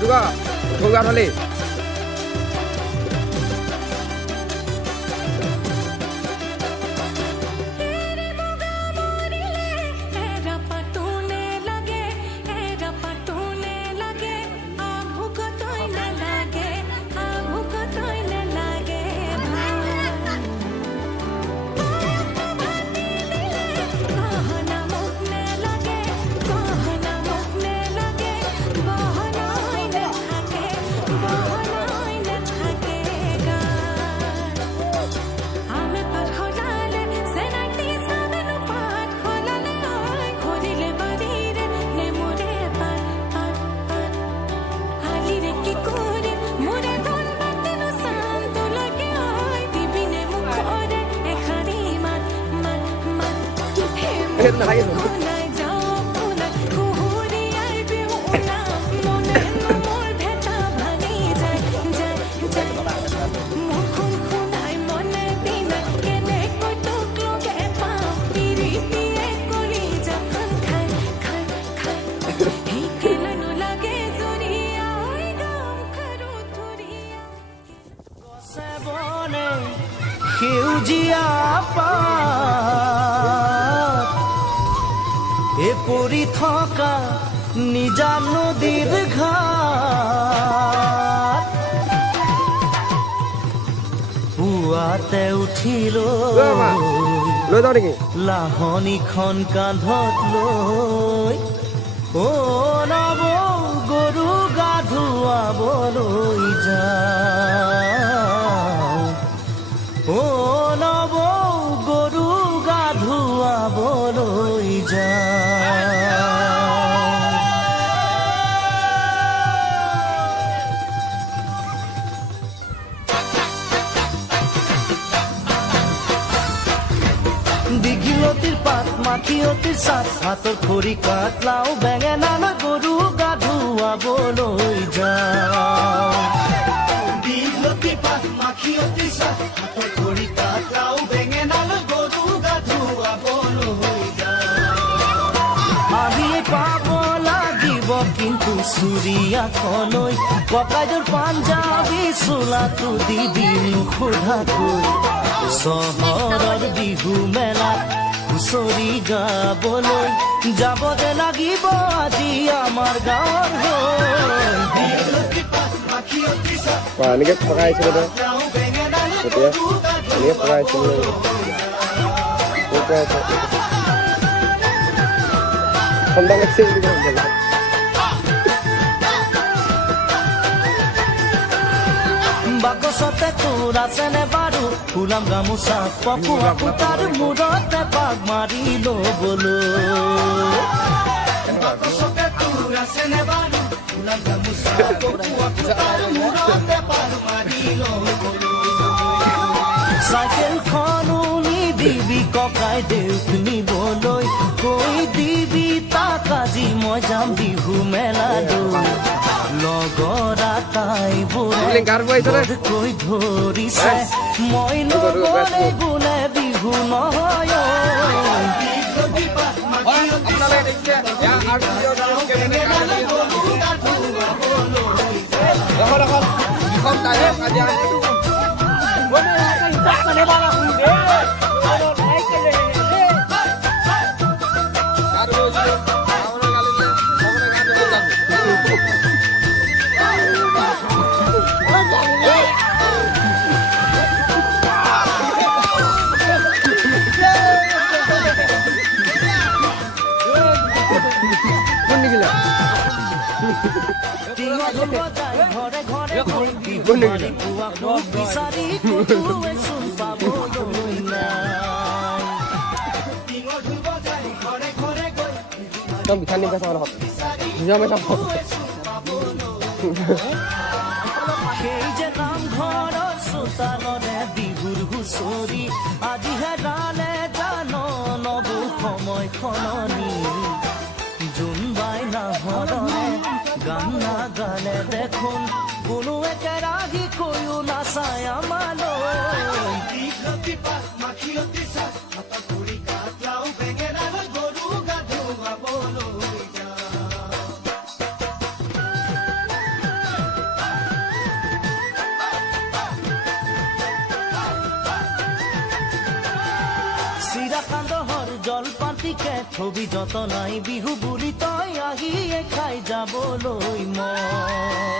누가 거기 안 할래? সেউজীয়া পাত পৰি থকা নিজা নদীৰ ঘাট পুৱাতে উঠিলৈ লাহনীখন কান্ধত লৈ নৱ গৰু গা ধুৱাবলৈ যাওঁ নৱ গৰু গা ধুৱাবলৈ দীঘিলতিৰ পাত মাখিয়তিৰ চাট হাতৰ খৰি কাঠ লাও বেঙেনালৈ গৰু গা ধুৱাবলৈ যাওঁ দীঘলতিৰ পাত মাখিয়তিৰ চাট হাতৰ খৰি কাঠ লাও বেঙেনালৈ গৰু গা ধুৱাবলৈ যাওঁ আহিয়ে পাব লাগিব কিন্তু চুৰিয়াখলৈ ককাইদেউৰ পাঞ্জাবী চোলাটো দিবিনো সোধাকৈ চহৰৰ বিহু মেলাত হুঁচৰি গাবলৈ যাব যে লাগিব আজি আমাৰ গাঁৱৰ এনেকে পকাইছিল এতিয়া এনেকে পকাইছিল ঠাণ্ডা লাগছে বুলি বাকচতে তোৰ আছেনে বাৰু ফুলাম গামোচা পপুৱা পুতাৰ মূৰতে পাক মাৰি ল'বলৈ বাকচতে তোৰ আছেনে বাৰু ফুলাম গামোচা পপুৱা পুতাৰ মূৰতে পাক মাৰি ল'বলৈ চাইকেলখনো নিদিবি ককাই দেউক নিবলৈ কৈ দিবি তাক আজি মই যাম বিহু মেলালৈ লগৰা তাই বোৰে কৈ ধৰিছে মই নগলে বোলে বিহু নহয় ঘৰে ঘৰে বিচাৰি পাবলৈ সেই যে নামঘৰৰ চোতালৰে বিহুৰ হুঁচৰি আজিহে গালে জান নবু সময় সলনি জোনবাই নাহৰণে গান নাগালে দেখোন কোনো একেৰাহি কৈও নাচায় আমালৈ চিৰাকান্দহৰ জলপাতিকে থবি যতনাই বিহু বুলি তই আহিয়ে খাই যাবলৈ মই